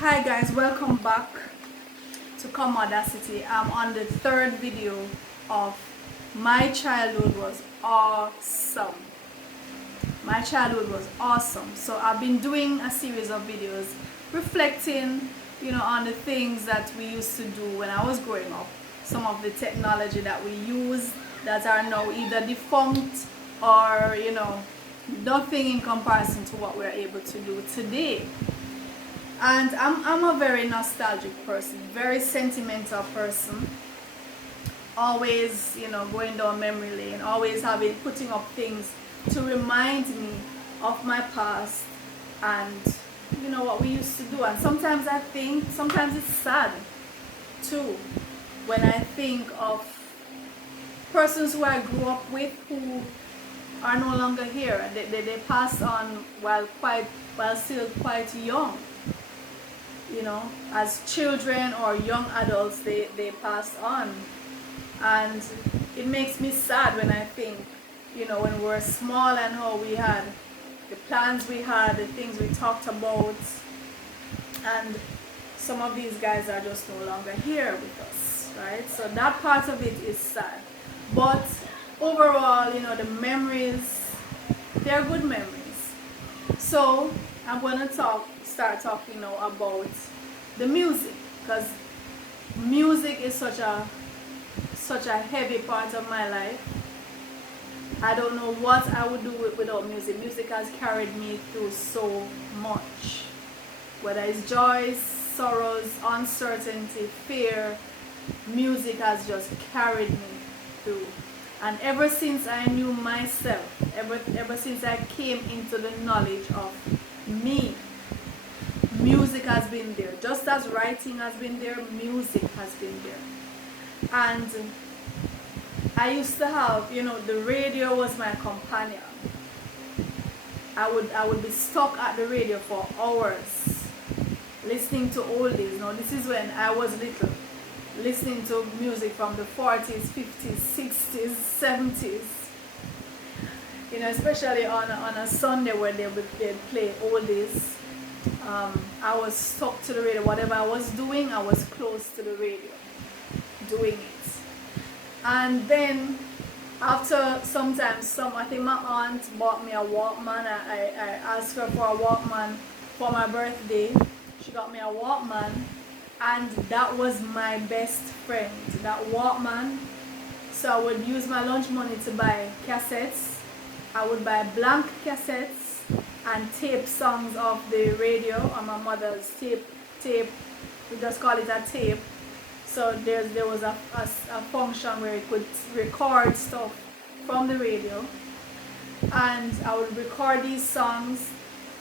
Hi guys, welcome back to Kamaudacity. I'm on the third video of my childhood was awesome. My childhood was awesome. So I've been doing a series of videos reflecting, on the things that we used to do when I was growing up. Some of the technology that we use that are now either defunct or, nothing in comparison to what we're able to do today. And I'm a very nostalgic person, very sentimental person. Always, going down memory lane, always putting up things to remind me of my past and, what we used to do. And sometimes sometimes it's sad too, when I think of persons who I grew up with who are no longer here. They passed on while still quite young. As children or young adults, they passed on. And it makes me sad when I think, when we were small and how we had the plans we had, the things we talked about, and some of these guys are just no longer here with us, right? So that part of it is sad. But overall, the memories, they're good memories. So I'm going to start talking now about the music, because music is such a heavy part of my life. I don't know what I would do without music. Music has carried me through so much, whether it's joys, sorrows, uncertainty, fear. Music has just carried me through. And ever since I knew myself, ever since I came into the knowledge of me, music has been there. Just as writing has been there, music has been there. And I used to have, the radio was my companion. I would be stuck at the radio for hours, listening to oldies. Now this is when I was little, listening to music from the 40s, 50s, 60s, 70s. Especially on a Sunday where they'd play oldies. I was stuck to the radio. Whatever I was doing, I was close to the radio, doing it. And then after some time, I think my aunt bought me a Walkman. I asked her for a Walkman for my birthday. She got me a Walkman, and that was my best friend, that Walkman. So I would use my lunch money to buy cassettes. I would buy blank cassettes and tape songs off the radio on my mother's tape. We just call it a tape. So there was a function where it could record stuff from the radio, and I would record these songs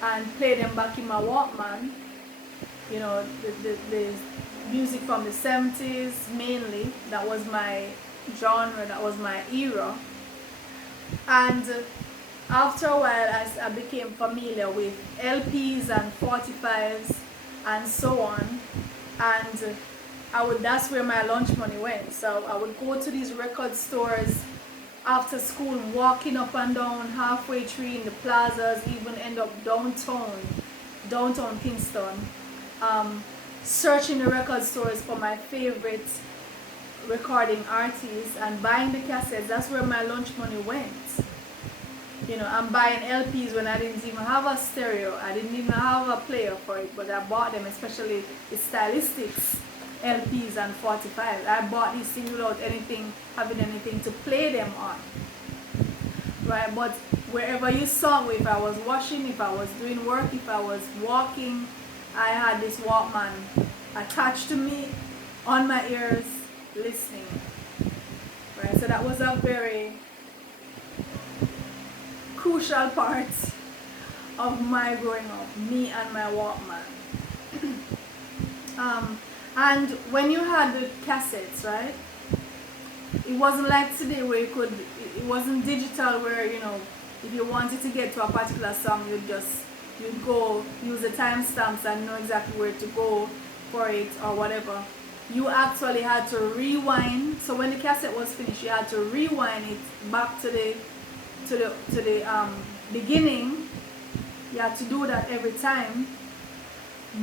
and play them back in my Walkman. The music from the 70s mainly. That was my genre, that was my era. And after a while, as I became familiar with LPs and 45s and so on, and that's where my lunch money went. So I would go to these record stores after school, walking up and down halfway through in the plazas, even end up downtown Kingston, searching the record stores for my favorite recording artists and buying the cassettes. That's where my lunch money went. I'm buying LPs when I didn't even have a stereo. I didn't even have a player for it, but I bought them, especially the Stylistics LPs and 45. I bought these things without having anything to play them on. Right? But wherever you saw me, if I was washing, if I was doing work, if I was walking, I had this Walkman attached to me on my ears, listening. Right? So that was a very crucial part of my growing up, me and my Walkman. And when you had the cassettes, right, it wasn't like today where it wasn't digital where, if you wanted to get to a particular song, you'd go use the timestamps and know exactly where to go for it or whatever. You actually had to rewind. So when the cassette was finished, you had to rewind it back to the beginning. You had to do that every time.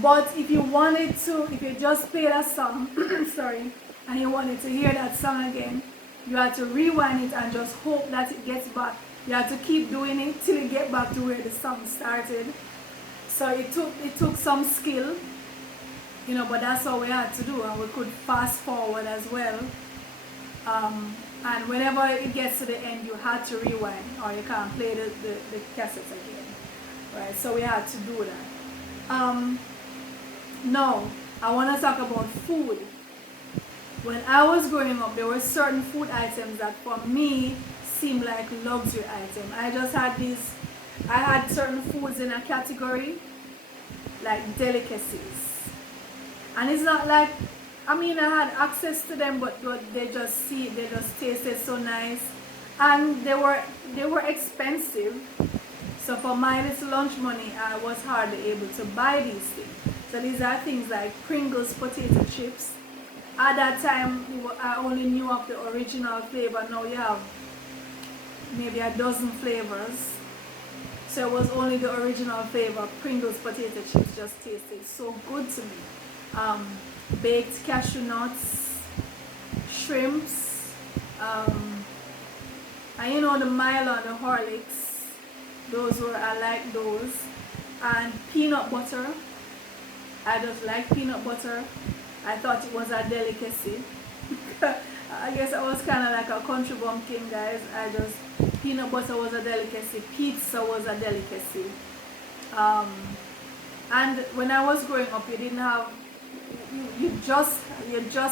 But if you wanted to, if you just played a song, sorry, and you wanted to hear that song again, you had to rewind it and just hope that it gets back. You had to keep doing it till you get back to where the song started. So it took some skill, you know, but that's all we had to do, and we could fast forward as well. And whenever it gets to the end, you had to rewind, or you can't play the cassettes again, right? So we had to do that. Now, I want to talk about food. When I was growing up, there were certain food items that for me seemed like luxury items. I had certain foods in a category, like delicacies. And it's not like, I mean, I had access to them, but they just tasted so nice. And they were expensive. So for my little lunch money, I was hardly able to buy these things. So these are things like Pringles potato chips. At that time, I only knew of the original flavor. Now you have maybe a dozen flavors. So it was only the original flavor. Pringles potato chips just tasted so good to me. Baked cashew nuts, shrimps, and you know, the Milo and the Horlicks. I like those. And peanut butter. I just like peanut butter. I thought it was a delicacy. I guess I was kind of like a country bumpkin, guys. Peanut butter was a delicacy. Pizza was a delicacy. And when I was growing up, you didn't have, you just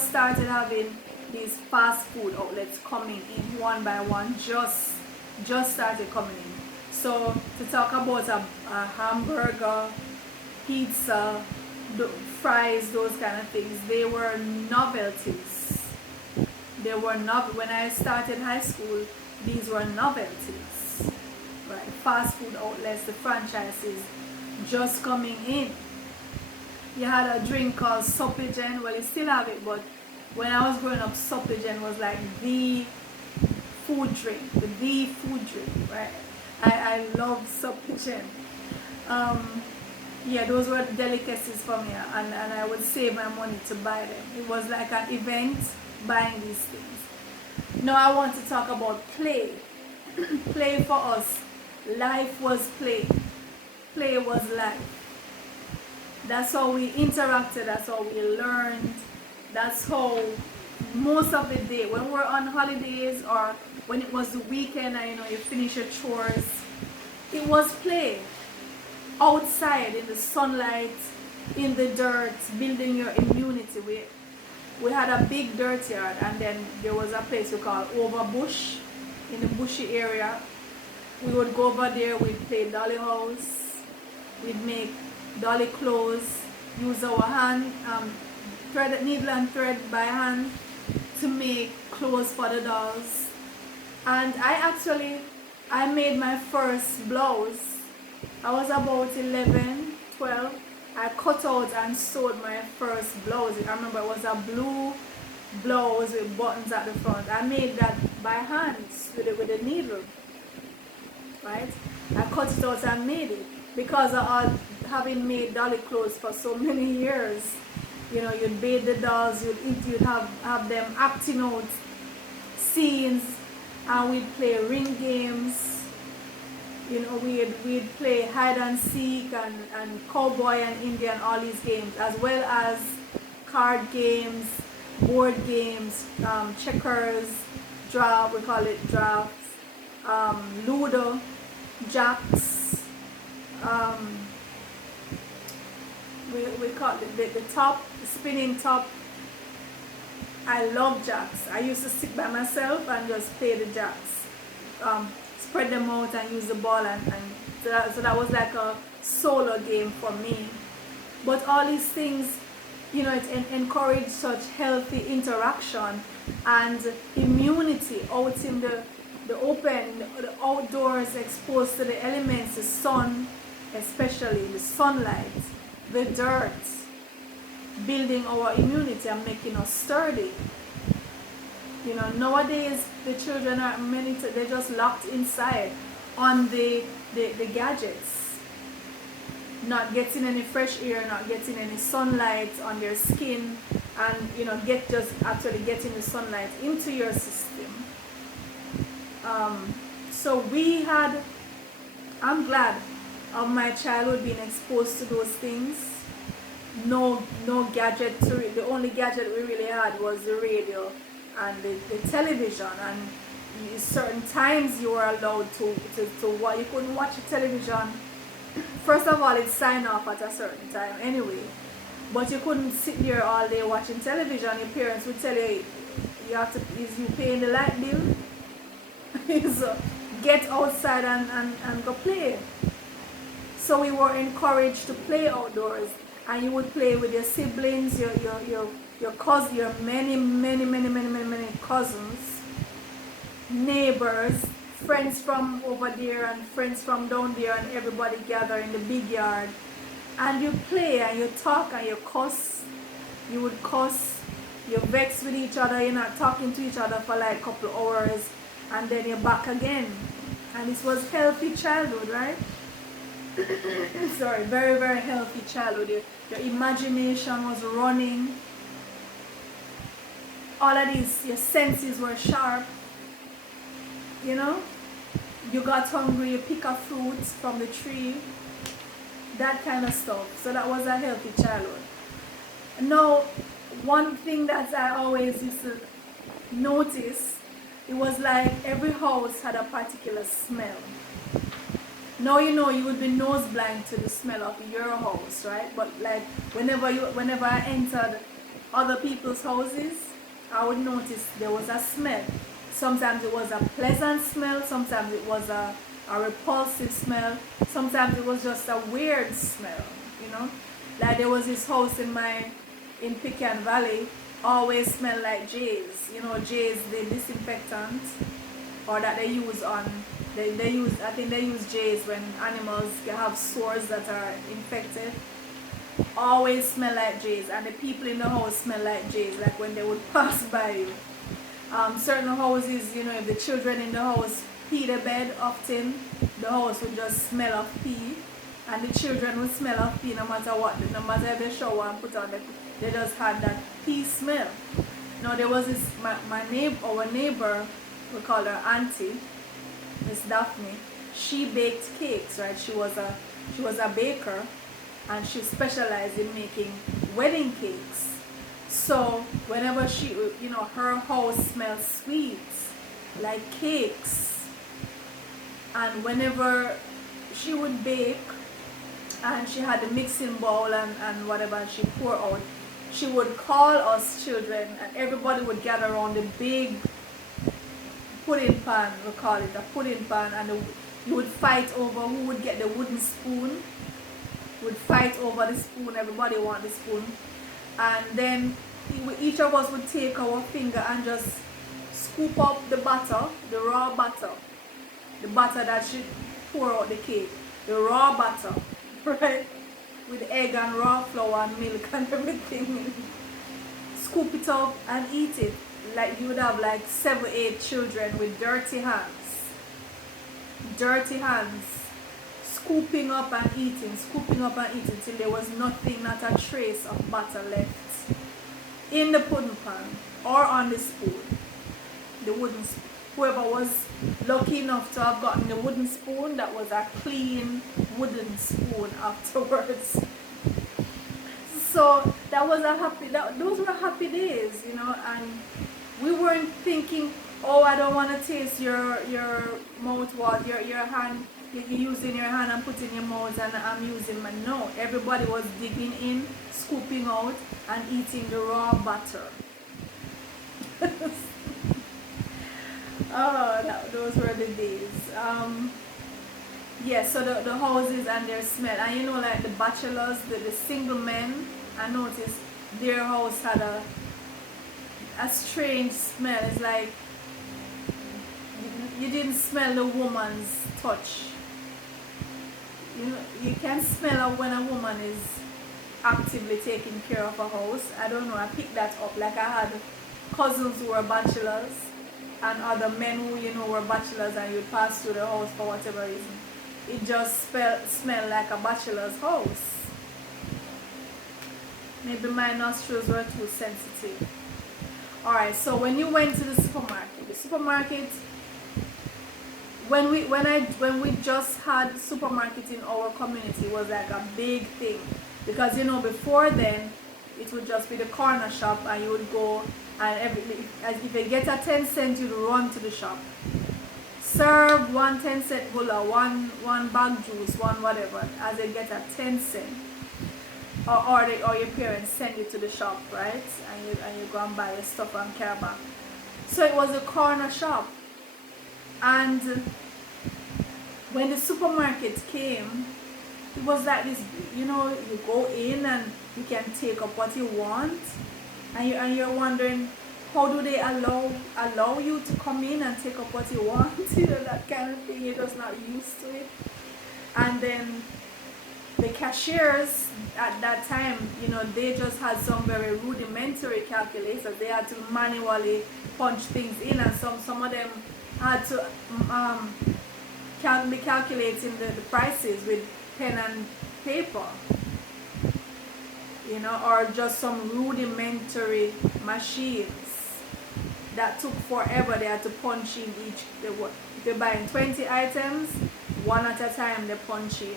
started having these fast food outlets coming in one by one. Just started coming in. So to talk about a hamburger, pizza, fries, those kind of things, they were novelties. When I started high school, these were novelties, right? Fast food outlets, the franchises just coming in. You had a drink called Suppligen. Well, you still have it, but when I was growing up, Suppligen was like the food drink, right? I love Suppligen. Yeah, those were delicacies for me, and I would save my money to buy them. It was like an event buying these things. Now I want to talk about play. Play for us. Life was play. Play was life. That's how we interacted, that's how we learned. That's how most of the day, when we're on holidays or when it was the weekend and you finish your chores, it was play. Outside in the sunlight, in the dirt, building your immunity. We had a big dirt yard, and then there was a place we called Overbush, in the bushy area. We would go over there, we'd play dolly house, we'd make dolly clothes, use our hand, needle and thread by hand to make clothes for the dolls. And I made my first blouse. I was about 11, 12. I cut out and sewed my first blouse. I remember it was a blue blouse with buttons at the front. I made that by hand with a needle, right? I cut it out and made it. Because of having made dolly clothes for so many years, you'd bathe the dolls, you'd have them acting out scenes, and we'd play ring games. We'd play hide and seek and cowboy and Indian, all these games, as well as card games, board games, checkers, draft, we call it drafts, Ludo, jacks, we call it the top, the spinning top. I love jacks. I used to sit by myself and just play the jacks. Spread them out and use the ball, and so that was like a solo game for me. But all these things, it encouraged such healthy interaction and immunity out in the open, the outdoors, exposed to the elements, the sun, especially the sunlight, the dirt, building our immunity and making us sturdy. Nowadays the children they're just locked inside on the gadgets. not getting any fresh air, not getting any sunlight on their skin, and just actually getting the sunlight into your system. So I'm glad of my childhood being exposed to those things. No gadget the only gadget we really had was the radio and the television, and certain times you were allowed to what you couldn't watch the television. First of all, it signed off at a certain time anyway, but you couldn't sit there all day watching television. Your parents would tell you is you paying the light bill? So get outside and go play. So we were encouraged to play outdoors, and you would play with your siblings, your cousins, your many cousins, neighbors, friends from over there and friends from down there, and everybody gather in the big yard, and you play and you talk and you cuss. You would cuss, you vex with each other, you're not talking to each other for like a couple of hours, and then you're back again. And this was healthy childhood, right? Sorry, very, very healthy childhood. Your imagination was running. All of these, your senses were sharp. You got hungry, you pick up fruits from the tree, that kind of stuff. So that was a healthy childhood. Now, one thing that I always used to notice, it was like every house had a particular smell. Now you would be nose blind to the smell of your house, right? But like whenever I entered other people's houses, I would notice there was a smell. Sometimes it was a pleasant smell, sometimes it was a repulsive smell, sometimes it was just a weird smell, Like there was this house in Pecan Valley, always smelled like J's. J's, the disinfectant, or that they use on, I think they use J's when animals have sores that are infected. Always smell like J's, and the people in the house smell like J's, like when they would pass by you. Certain houses, if the children in the house pee the bed often, the house would just smell of pee, and the children would smell of pee no matter what, no matter if they shower and put on they just had that pee smell. Now there was this, our neighbor, we call her Auntie, Miss Daphne. She baked cakes, right? She was a baker, and she specialized in making wedding cakes. So whenever her house smelled sweet, like cakes, and whenever she would bake, and she had the mixing bowl and whatever she pour out, she would call us children, and everybody would gather around the big pudding pan, we call it a pudding pan, and you would fight over who would get the wooden spoon. Would fight over the spoon, everybody want the spoon, and then each of us would take our finger and just scoop up the butter, the raw butter, the butter that should pour out the cake, the raw butter, right, with egg and raw flour and milk and everything. Scoop it up and eat it. Like you would have like 7-8 children with dirty hands, scooping up and eating till there was nothing, not a trace of butter left in the pudding pan or on the spoon, the wooden spoon. Whoever was lucky enough to have gotten the wooden spoon, that was a clean wooden spoon afterwards. So that was those were happy days, and we weren't thinking, oh, I don't want to taste your mouth water, your hand, you're using your hand and putting your mouth, and I'm using my, no. Everybody was digging in, scooping out, and eating the raw butter. Oh, those were the days. Yeah, so the houses and their smell, and like the bachelors, the single men, I noticed their house had a strange smell. It's like you didn't smell the woman's touch. You can smell when a woman is actively taking care of a house. I don't know, I picked that up. Like I had cousins who were bachelors and other men who were bachelors, and you'd pass through the house for whatever reason, it just smelled like a bachelor's house. Maybe my nostrils were too sensitive. Alright, so when you went to the supermarket, when we just had supermarket in our community, it was like a big thing, because you know, before then it would just be the corner shop, and you would go and if you get a 10 cent, you'd run to the shop, serve 1 10-cent hula, one bag juice, one whatever, as they get a 10 cent, or your parents send you to the shop, right, and you go and buy your stuff and carry back. So it was a corner shop. And when the supermarket came, it was like this, you know, you go in and you can take up what you want, and you're wondering, how do they allow you to come in and take up what you want? You know, that kind of thing. You're just not used to it. And then the cashiers at that time, you know, they just had some very rudimentary calculators. They had to manually punch things in, and some of them had to be calculating the prices with pen and paper, you know, or just some rudimentary machines that took forever. They had to punch in each, if they're buying 20 items, one at a time they punch in,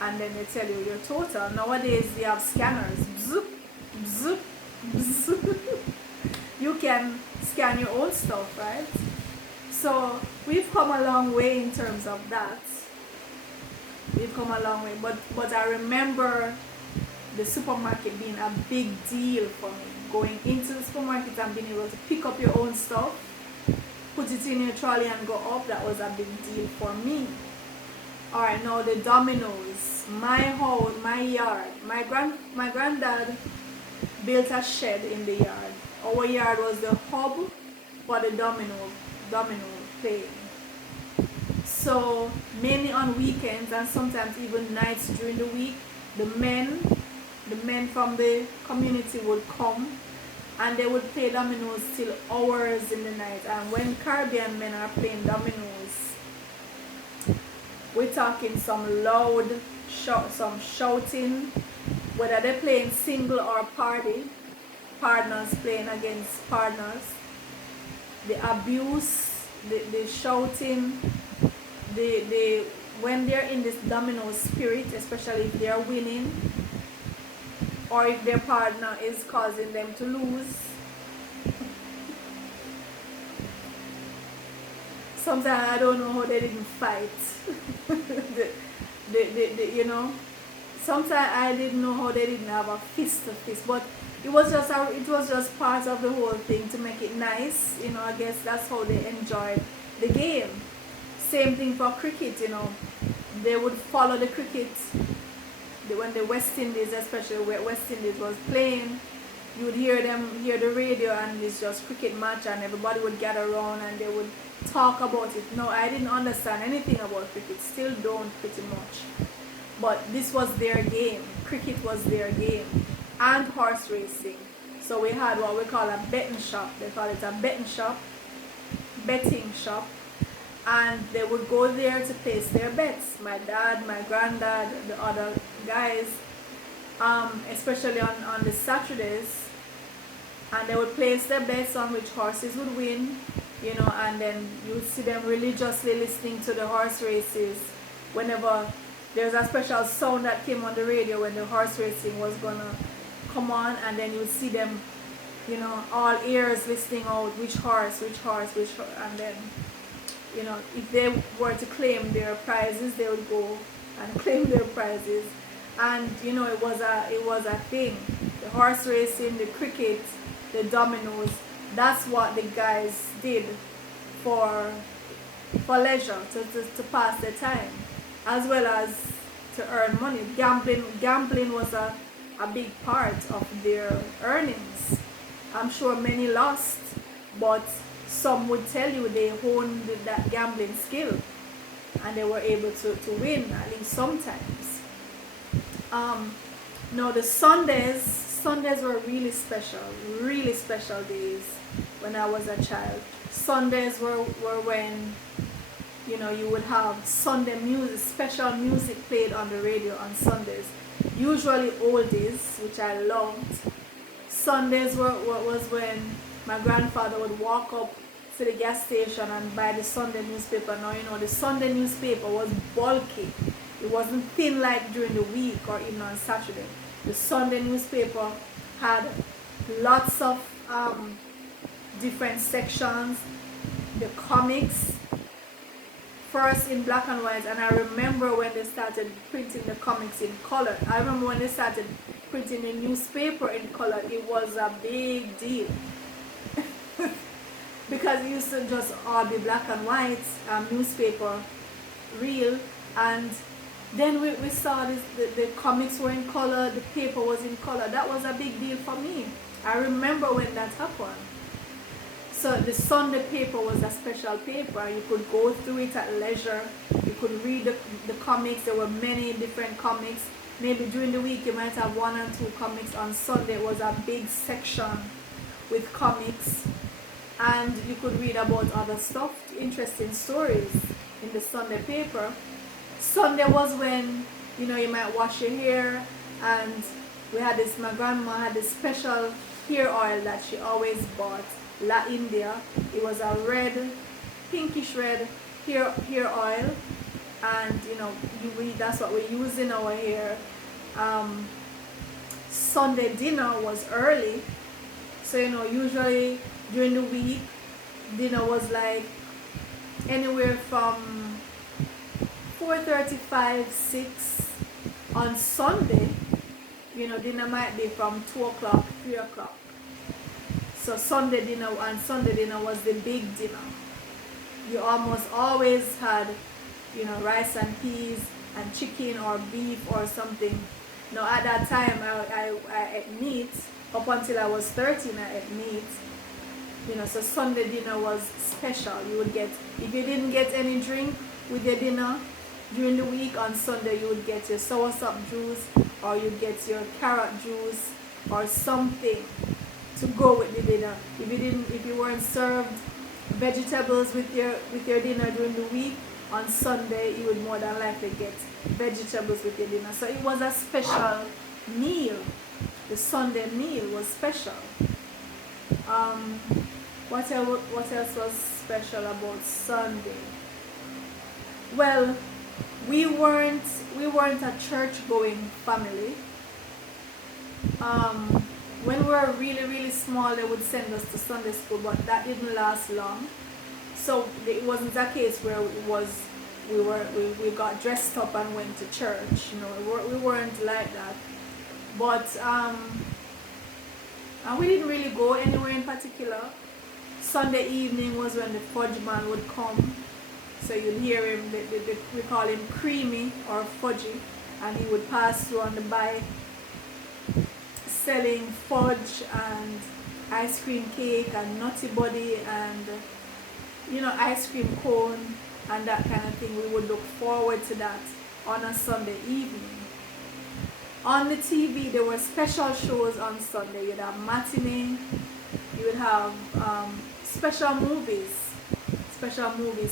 and then they tell you your total. Nowadays they have scanners. Bzz, bzz, bzz. You can scan your own stuff, right? So we've come a long way in terms of that. We've come a long way, but I remember the supermarket being a big deal for me. Going into the supermarket and being able to pick up your own stuff, put it in your trolley and go up, that was a big deal for me. Alright, now the dominoes. My house, my yard. My granddad built a shed in the yard. Our yard was the hub for the domino playing. So mainly on weekends and sometimes even nights during the week, the men from the community would come and they would play dominoes till hours in the night. And when Caribbean men are playing dominoes, we're talking some loud some shouting, whether they're playing single or party, partners playing against partners, the abuse, the shouting, the when they're in this domino spirit, especially if they're winning or if their partner is causing them to lose. Sometimes I don't know how they didn't fight. You know, sometimes I didn't know how they didn't have a fist to fist, but it was just part of the whole thing to make it nice. You know, I guess that's how they enjoyed the game. Same thing for cricket, you know, they would follow the cricket. When the West Indies, especially where West Indies was playing, you would hear the radio, and it's just cricket match, and everybody would gather around and they would talk about it. No, I didn't understand anything about cricket, still don't pretty much. But this was their game. Cricket was their game. And horse racing. So we had what we call a betting shop. They call it a betting shop. And they would go there to place their bets. My dad, my granddad, the other guys, especially on the Saturdays, and they would place their bets on which horses would win, you know, and then you would see them religiously listening to the horse races. Whenever there's a special sound that came on the radio when the horse racing was gonna come on, and then you would see them, you know, all ears listening out which horse, and then, you know, if they were to claim their prizes, they would go and claim their prizes. And you know, it was a thing. The horse racing, the cricket, the dominoes, that's what the guys did for leisure, to pass their time, as well as to earn money. Gambling was a big part of their earnings. I'm sure many lost, but some would tell you they honed that gambling skill and they were able to win, at least sometimes. No, the Sundays were really special days when I was a child. Sundays were when you know, you would have Sunday music, special music played on the radio on Sundays. Usually oldies, which I loved. Sundays was when my grandfather would walk up to the gas station and buy the Sunday newspaper. Now, you know, the Sunday newspaper was bulky. It wasn't thin like during the week or even on Saturday. The Sunday newspaper had lots of different sections. The comics, first in black and white, and I remember when they started printing the comics in color. I remember when they started printing the newspaper in color, it was a big deal. Because it used to just all be black and white newspaper reel, and then we saw this, the comics were in color, the paper was in color. That was a big deal for me. I remember when that happened. So the Sunday paper was a special paper. You could go through it at leisure. You could read the comics. There were many different comics. Maybe during the week you might have 1 or 2 comics. On Sunday it was a big section with comics. And you could read about other stuff, interesting stories in the Sunday paper. Sunday was when, you know, you might wash your hair, and we had this, my grandma had this special hair oil that she always bought, La India. It was a red, pinkish red hair oil, and you know, that's what we use in our hair. Sunday dinner was early, so you know, usually during the week dinner was like anywhere from 4:35, 6. On Sunday, you know, dinner might be from 2 o'clock, 3 o'clock. So Sunday dinner was the big dinner. You almost always had, you know, rice and peas and chicken or beef or something. Now at that time I ate meat. Up until I was 13 I ate meat. You know, so Sunday dinner was special. You would get, if you didn't get any drink with your dinner during the week, on Sunday you would get your soursop juice, or you get your carrot juice or something to go with the dinner. If you weren't served vegetables with your dinner during the week, on Sunday you would more than likely get vegetables with your dinner. So it was a special meal. The Sunday meal was special. What else was special about Sunday? Well, we weren't a church-going family. When we were really small, they would send us to Sunday school, but that didn't last long. So it wasn't a case where we got dressed up and went to church. You know, we weren't like that. But and we didn't really go anywhere in particular. Sunday evening was when the fudge man would come. So you'd hear him, we call him Creamy or Fudgy, and he would pass through on the bike selling fudge and ice cream cake and nutty buddy and, you know, ice cream cone and that kind of thing. We would look forward to that on a Sunday evening. On the TV, there were special shows on Sunday. You'd have matinee, you would have special movies.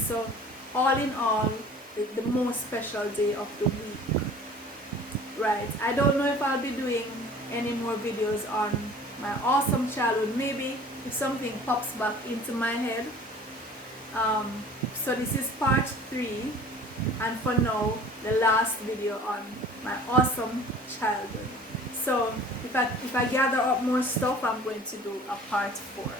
So all in all, the most special day of the week. Right, I don't know if I'll be doing any more videos on my awesome childhood. Maybe if something pops back into my head. So this is part 3, and for now the last video on my awesome childhood. So if I gather up more stuff, I'm going to do a part 4.